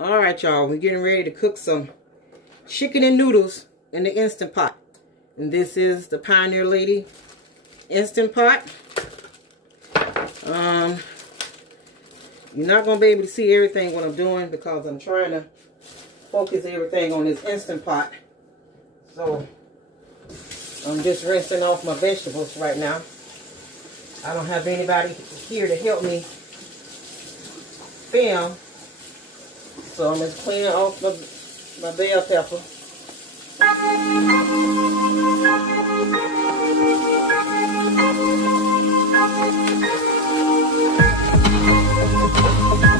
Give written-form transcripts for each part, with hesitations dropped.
Alright, y'all, we're getting ready to cook some chicken and noodles in the Instant Pot. And this is the Pioneer Lady Instant Pot. You're not going to be able to see everything what I'm doing because I'm trying to focus everything on this Instant Pot. So, I'm just rinsing off my vegetables right now. I don't have anybody here to help me film. So I'm just cleaning off my bell pepper.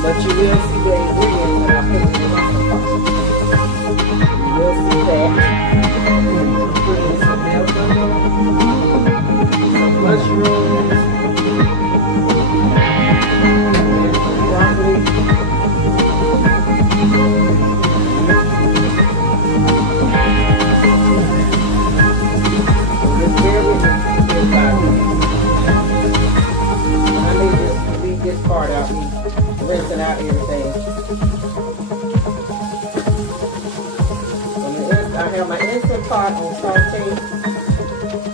But you will see the ingredients when I put it in the pot. You will see that. I'm putting some bell pepper, some mushrooms, and some broccoli. I need to leave this part out, rinsing out everything. I have my Instant Pot on saute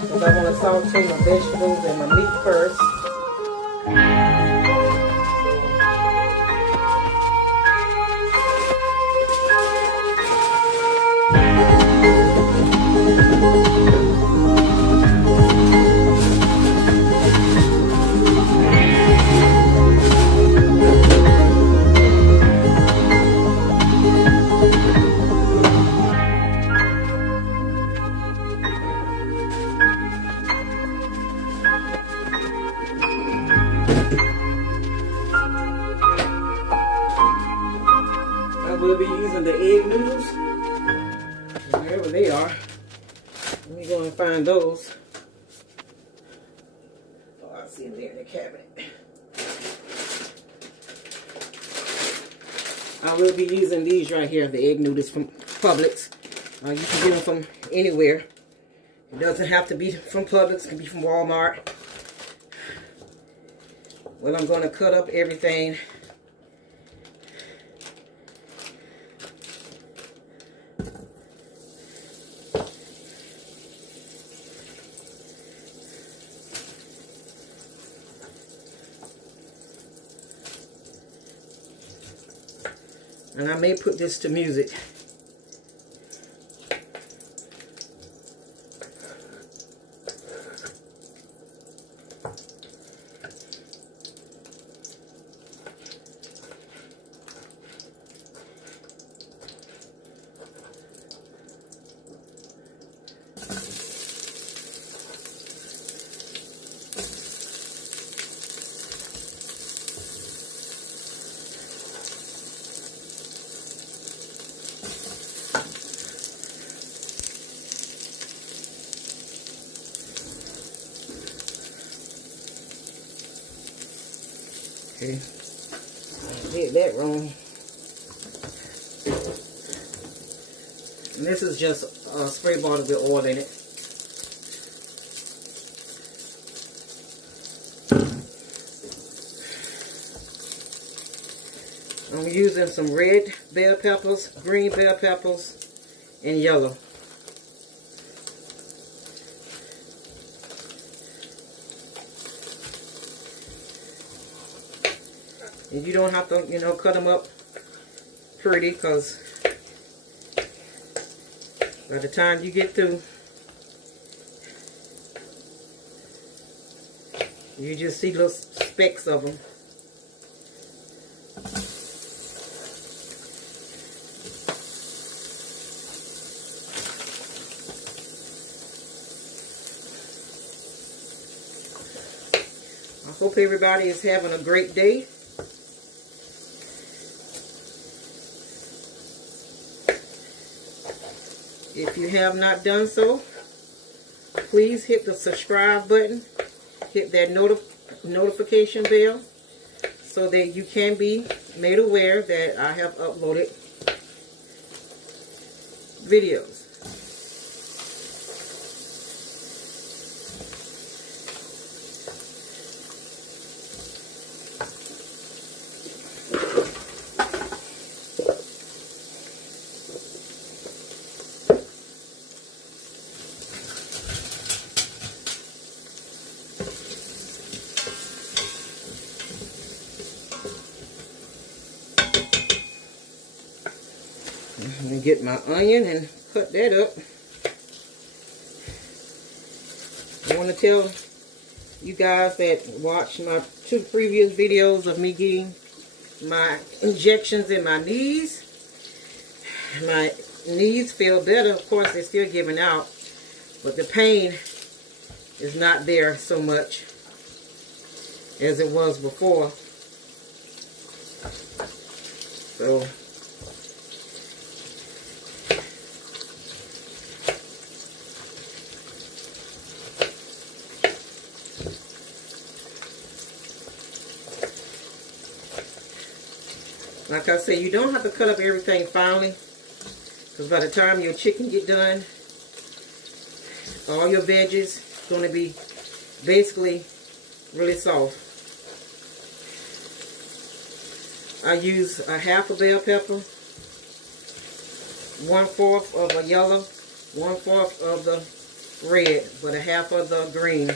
because I want to saute my vegetables and my meat first. We'll be using the egg noodles, wherever they are. Let me go and find those. Oh, I see them there in the cabinet. I will be using these right here, the egg noodles from Publix. You can get them from anywhere. It doesn't have to be from Publix, it can be from Walmart. Well, I'm going to cut up everything. And I may put this to music. Okay, I did that wrong. And this is just a spray bottle with oil in it. I'm using some red bell peppers, green bell peppers, and yellow. And you don't have to, cut them up pretty, because by the time you get through, you just see little specks of them. I hope everybody is having a great day. If you have not done so, please hit the subscribe button, hit that notification bell so that you can be made aware that I have uploaded videos. Let me get my onion and cut that up. I want to tell you guys that watched my 2 previous videos of me getting my injections in my knees. My knees feel better. Of course, they're still giving out, but the pain is not there so much as it was before. So like I say, you don't have to cut up everything finely, because by the time your chicken get done, all your veggies going to be basically really soft. I use a half a bell pepper, 1/4 of a yellow, 1/4 of the red, but a half of the green,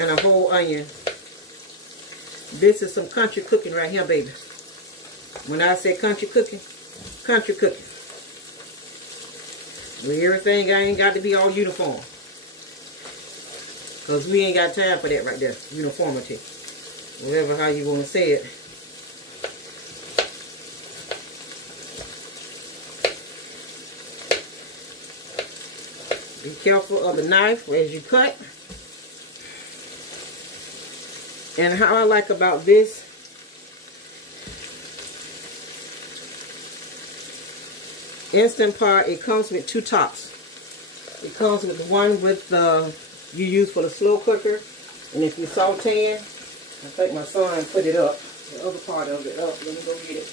and a whole onion. This is some country cooking right here, baby. When I say country cooking, country cooking. With everything ain't got to be all uniform, because we ain't got time for that right there. Uniformity. Whatever how you want to say it. Be careful of the knife as you cut. And how I like about this, Instant Pot, it comes with 2 tops. It comes with the one with you use for the slow cooker, and if you're sauteing, I think my son put it up, the other part of it up. Let me go get it.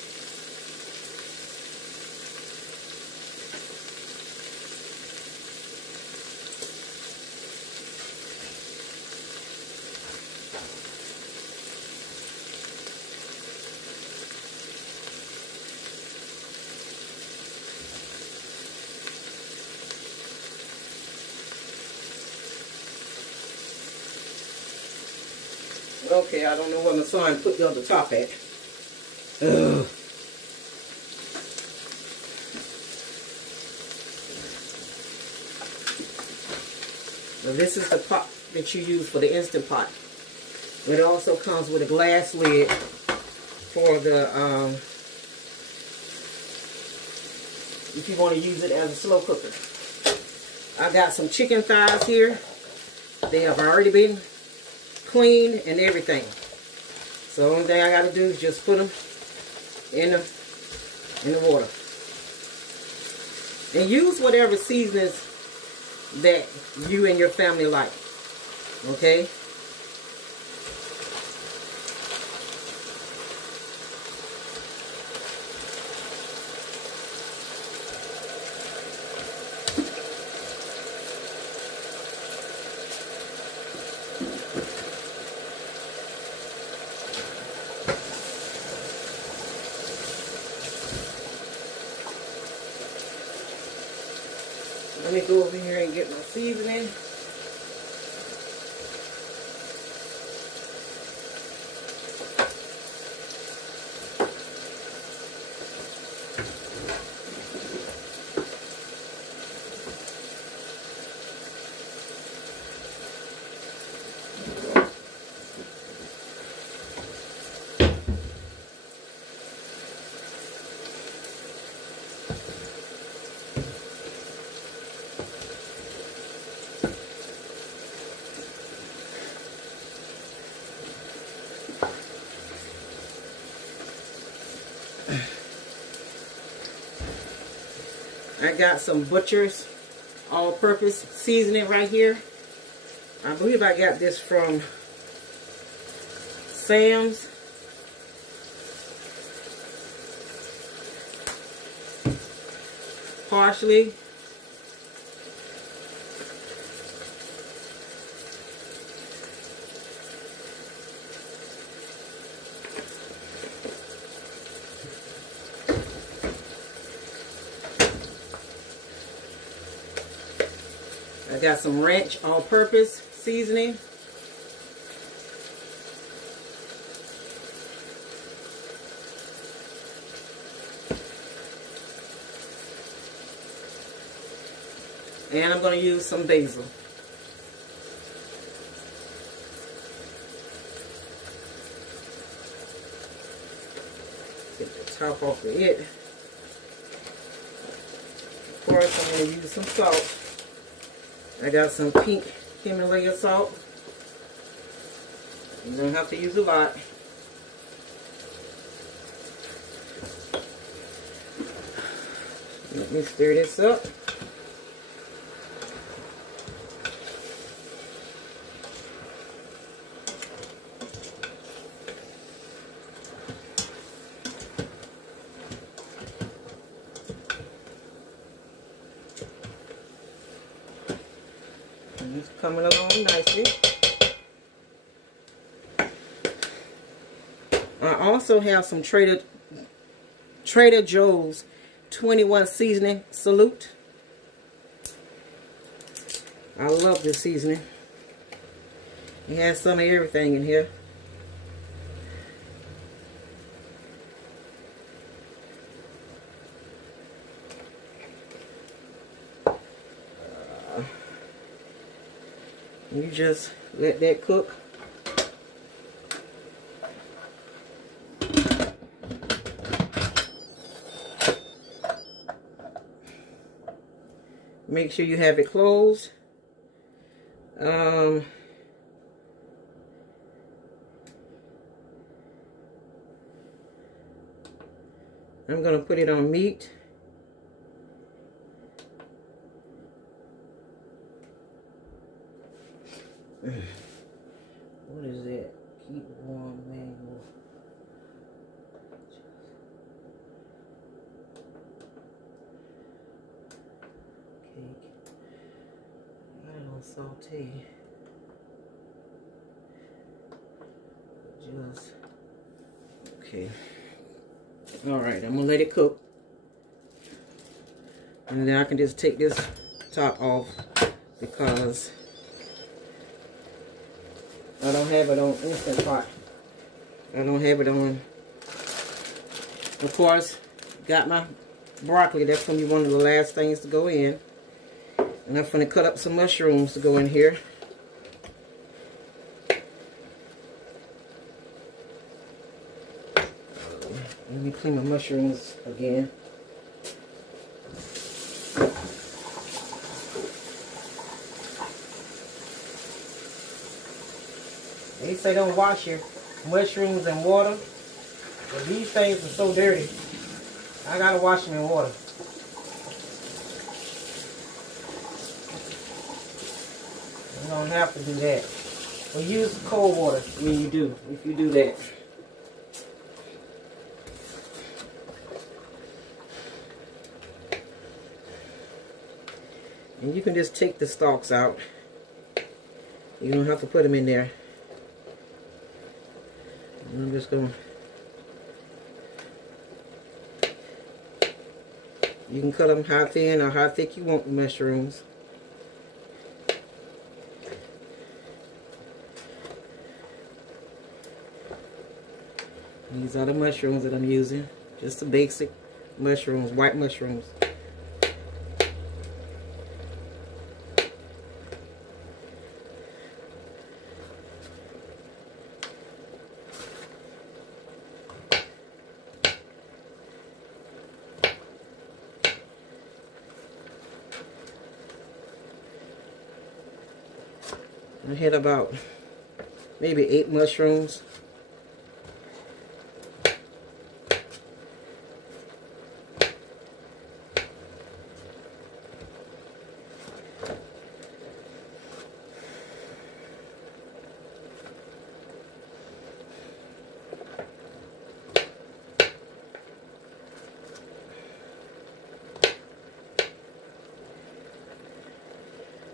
Okay, I don't know where my son put the other top at. Ugh. Now this is the pot that you use for the Instant Pot. It also comes with a glass lid for the, if you want to use it as a slow cooker. I got some chicken thighs here. They have already been clean and everything. So the only thing I got to do is just put them in the water. And use whatever seasonings that you and your family like. Okay? Let me go over here and get my seasoning. I got some Butcher's all-purpose seasoning right here. I believe I got this from Sam's. Parsley. I got some ranch all-purpose seasoning. And I'm going to use some basil. Get the top off of it. Of course, I'm going to use some salt. I got some pink Himalaya salt. You don't have to use a lot. Let me stir this up. And it's coming along nicely. I also have some Trader Joe's 21 seasoning salute. I love this seasoning. It has some of everything in here. You just let that cook. Make sure you have it closed. I'm going to put it on meat. What is that? Keep warm manual. Saute. Just okay. All right, I'm gonna let it cook, and then I can just take this top off because I don't have it on Instant Pot. I don't have it on. Of course, got my broccoli. That's gonna be one of the last things to go in. And I'm going to cut up some mushrooms to go in here. Let me clean my mushrooms again. They say don't wash your mushrooms in water, but these things are so dirty. I gotta wash them in water. You don't have to do that. Or use cold water when you do, if you do that. And you can just take the stalks out. You don't have to put them in there. And I'm just going to... You can cut them how thin or how thick you want the mushrooms. These are the mushrooms that I'm using. Just the basic mushrooms, white mushrooms. I had about maybe 8 mushrooms.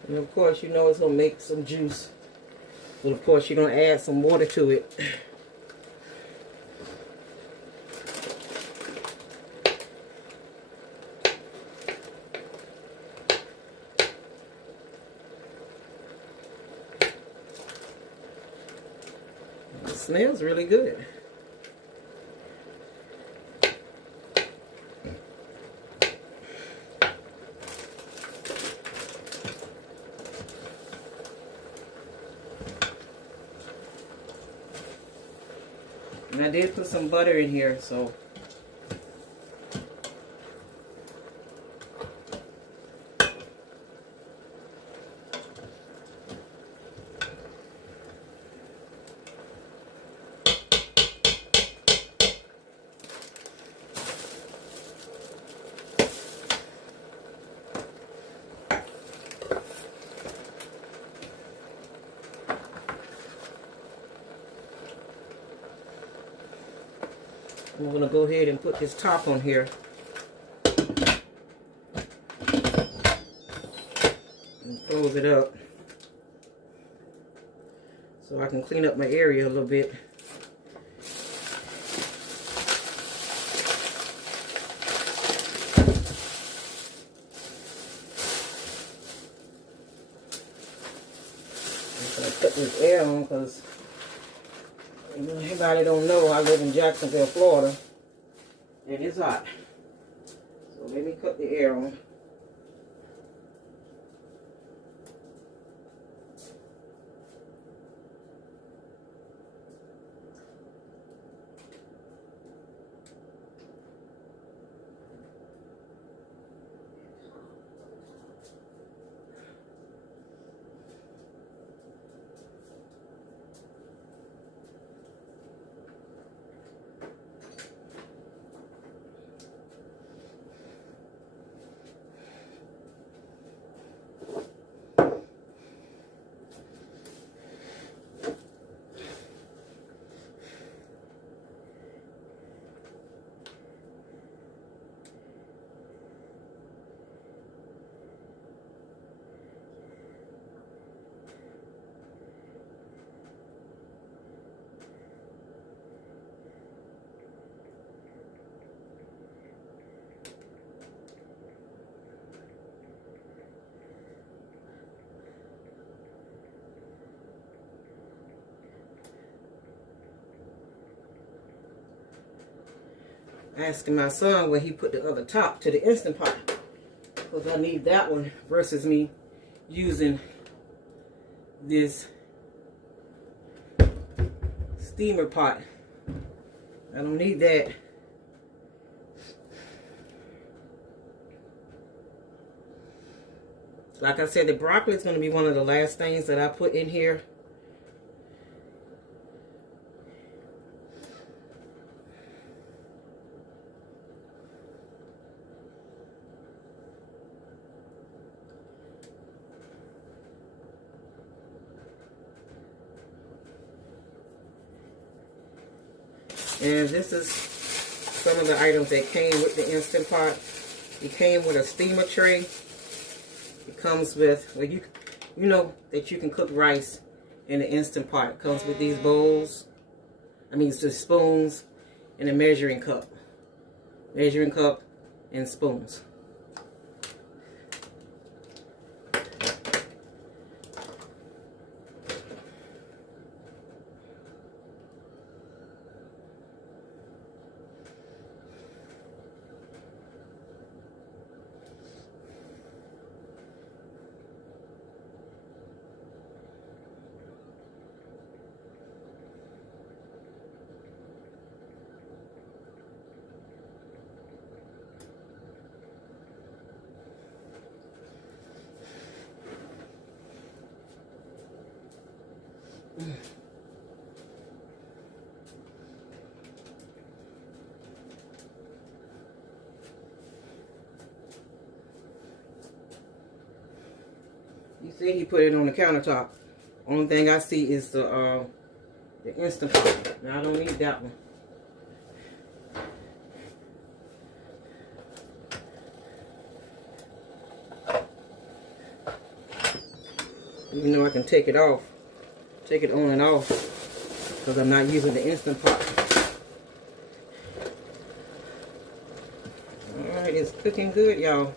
And of course, you know it's going to make some juice. But of course, you're going to add some water to it. It smells really good. I did put some butter in here, so I'm going to go ahead and put this top on here and close it up so I can clean up my area a little bit. I'm going to cut this air on because everybody don't know I live in Jacksonville, Florida, and it's hot. So let me cut the air on. Asking my son where he put the other top to the Instant Pot, because I need that one versus me using this steamer pot. I don't need that. Like I said, the broccoli is going to be one of the last things that I put in here. And this is some of the items that came with the Instant Pot. It came with a steamer tray. It comes with, well, you know that you can cook rice in the Instant Pot. It comes with these bowls. I mean, it's just spoons and a measuring cup. Measuring cup and spoons. You see, he put it on the countertop. Only thing I see is the Instant Pot. Now I don't need that one. Even though I can take it off, take it on and off, because I'm not using the Instant Pot. Alright, it's cooking good, y'all.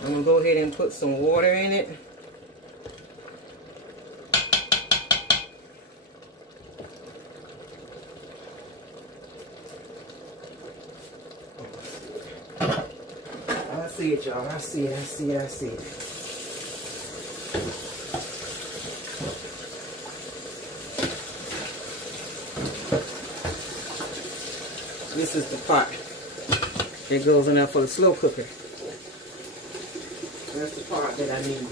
I'm going to go ahead and put some water in it. I see it, y'all. I see it. I see it. I see it. This is the pot that goes in there for the slow cooker. That's the part that I need.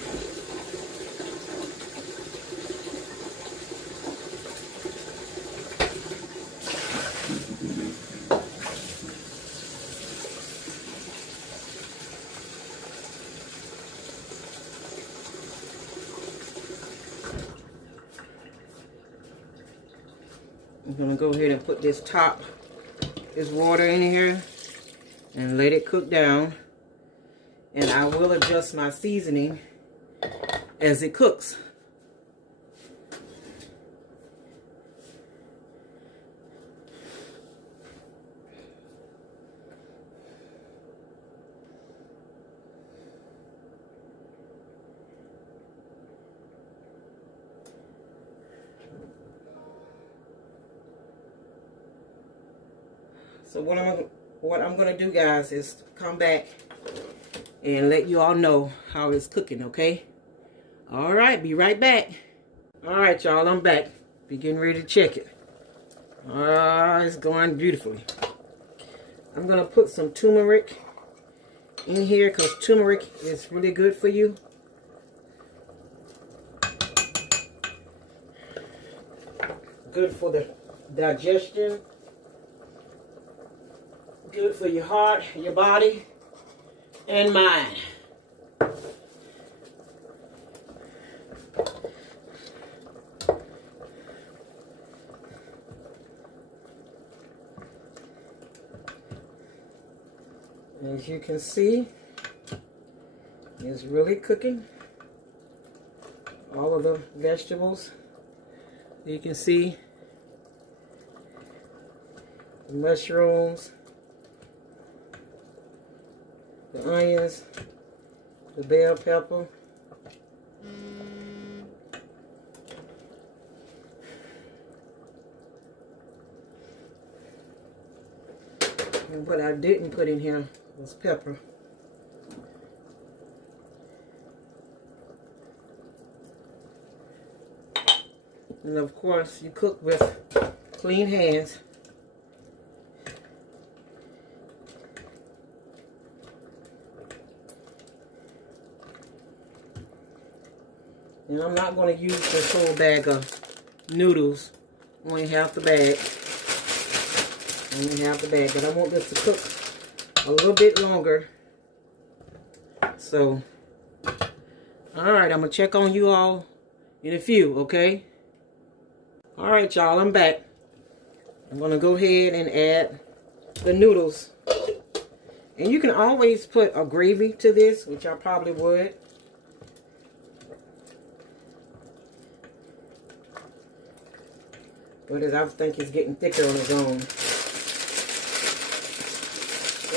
I'm going to go ahead and put this water in here and let it cook down. And I will adjust my seasoning as it cooks. So what I'm gonna do, guys, is come back and let you all know how it's cooking, okay? All right, be right back. All right, y'all, I'm back. Be getting ready to check it. It's going beautifully. I'm gonna put some turmeric in here because turmeric is really good for you. Good for the digestion. Good for your heart, your body, and mind. As you can see, it's really cooking. All of the vegetables. You can see the mushrooms, the onions, the bell pepper, and what I didn't put in here was pepper. And of course, you cook with clean hands. And I'm not going to use this whole bag of noodles, only half the bag. Only half the bag, but I want this to cook a little bit longer. So, alright, I'm going to check on you all in a few, okay? Alright, y'all, I'm back. I'm going to go ahead and add the noodles. And you can always put a gravy to this, which I probably would. But I think it's getting thicker on its own.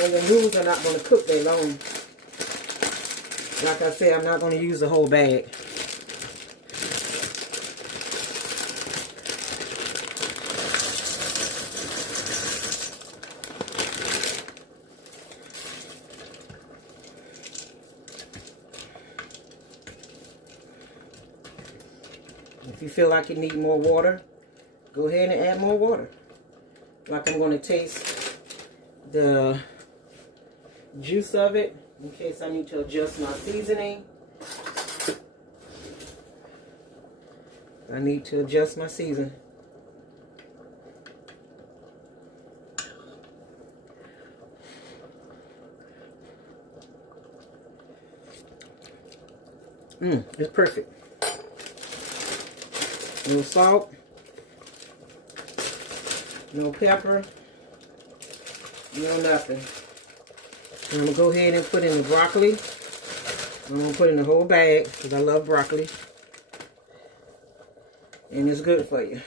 And the noodles are not going to cook that long. Like I said, I'm not going to use the whole bag. If you feel like you need more water, go ahead and add more water. Like I'm going to taste the juice of it in case I need to adjust my seasoning. I need to adjust my seasoning. It's perfect. No salt. No pepper. No nothing. I'm going to go ahead and put in the broccoli. I'm going to put in the whole bag because I love broccoli. And it's good for you.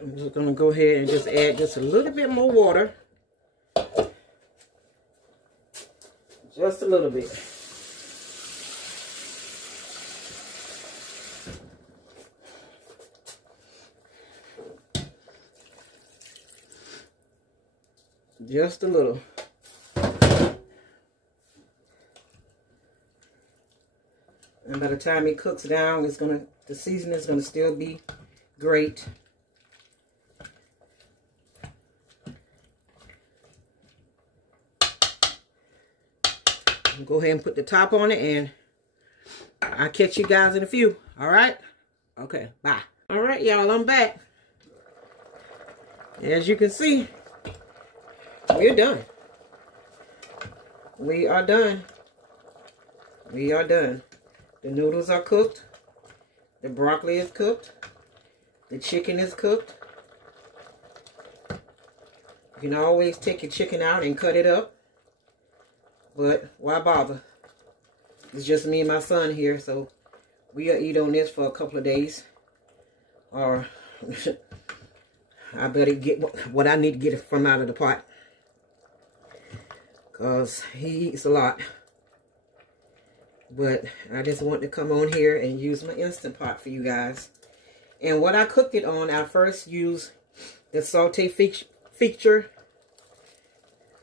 I'm just going to go ahead and just add just a little bit more water. Just a little bit. Just a little. And by the time it cooks down, the seasoning is gonna still be great. Go ahead and put the top on it, and I'll catch you guys in a few. All right? Okay, bye. All right, y'all, I'm back. As you can see, we're done. We are done. We are done. The noodles are cooked. The broccoli is cooked. The chicken is cooked. You can always take your chicken out and cut it up. But why bother? It's just me and my son here, so we'll eat on this for a couple of days. Or I better get what I need to get from out of the pot. Because he eats a lot. But I just want to come on here and use my Instant Pot for you guys. And what I cooked it on, I first used the saute feature.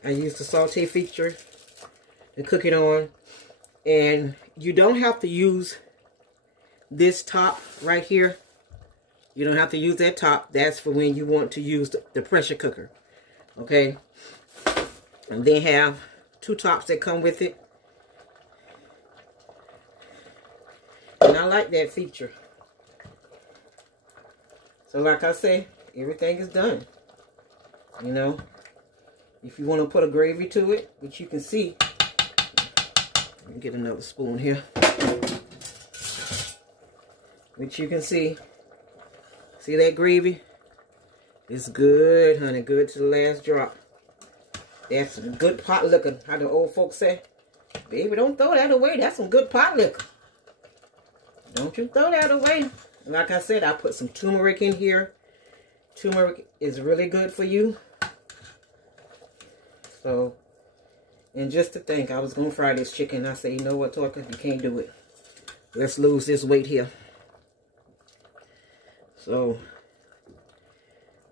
I used the saute feature to cook it on. And you don't have to use this top right here. You don't have to use that top. That's for when you want to use the pressure cooker. Okay? And they have two tops that come with it. And I like that feature. So like I say, everything is done. You know, if you want to put a gravy to it, which you can see. Let me get another spoon here. Which you can see. See that gravy? It's good, honey. Good to the last drop. That's some good pot liquor. How the old folks say. Baby, don't throw that away. That's some good pot liquor. Don't you throw that away. Like I said, I put some turmeric in here. Turmeric is really good for you. So, and just to think, I was going to fry this chicken. I said, you know what, Torka? You can't do it. Let's lose this weight here. So,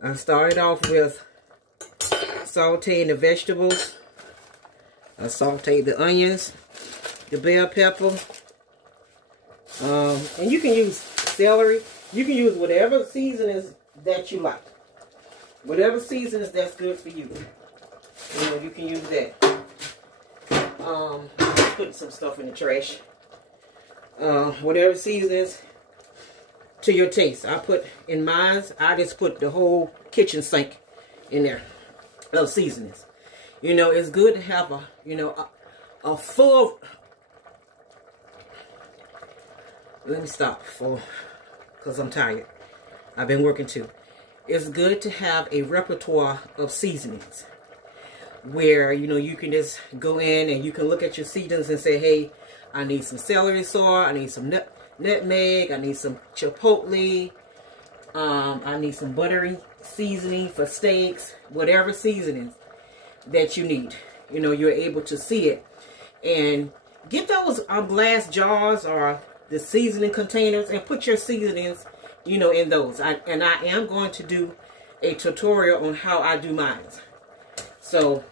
I started off with sauteing the vegetables. I sauteed the onions, the bell pepper. And you can use celery. You can use whatever seasonings that you like. Whatever seasonings that's good for you. You know, you can use that. Putting some stuff in the trash. Whatever seasonings to your taste. I put in mine, I just put the whole kitchen sink in there of seasonings. You know, it's good to have a, you know, a full. Let me stop because I'm tired. I've been working too. It's good to have a repertoire of seasonings where, you know, you can just go in and you can look at your seasonings and say, hey, I need some celery sauce, I need some nutmeg, I need some chipotle, I need some buttery seasoning for steaks, whatever seasonings that you need. You know, you're able to see it. And get those glass jars or the seasoning containers and put your seasonings, you know, in those. And I am going to do a tutorial on how I do mine. So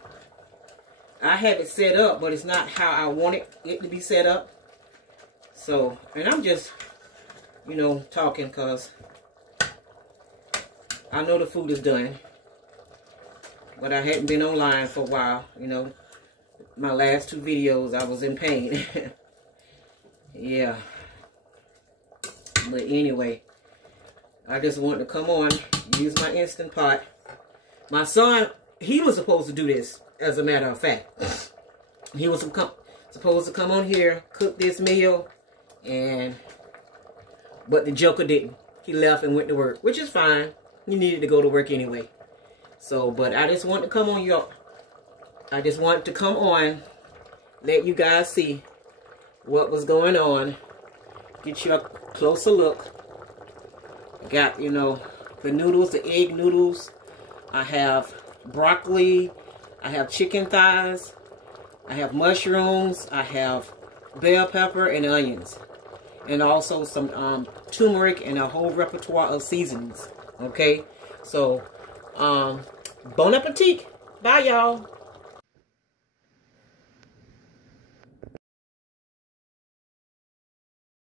I have it set up, but it's not how I want it to be set up. So, and I'm just, you know, talking because I know the food is done. But I hadn't been online for a while, you know. My last two videos, I was in pain. Yeah. But anyway, I just wanted to come on, use my Instant Pot. My son, he was supposed to do this, as a matter of fact. He was supposed to come on here, cook this meal, but the joker didn't. He left and went to work, which is fine. He needed to go to work anyway. So, but I just want to come on, y'all. I just want to come on, let you guys see what was going on. Get you a closer look. I got, you know, the noodles, the egg noodles. I have broccoli. I have chicken thighs. I have mushrooms. I have bell pepper and onions. And also some turmeric and a whole repertoire of seasonings. Okay? So, bon appetit. Bye, y'all.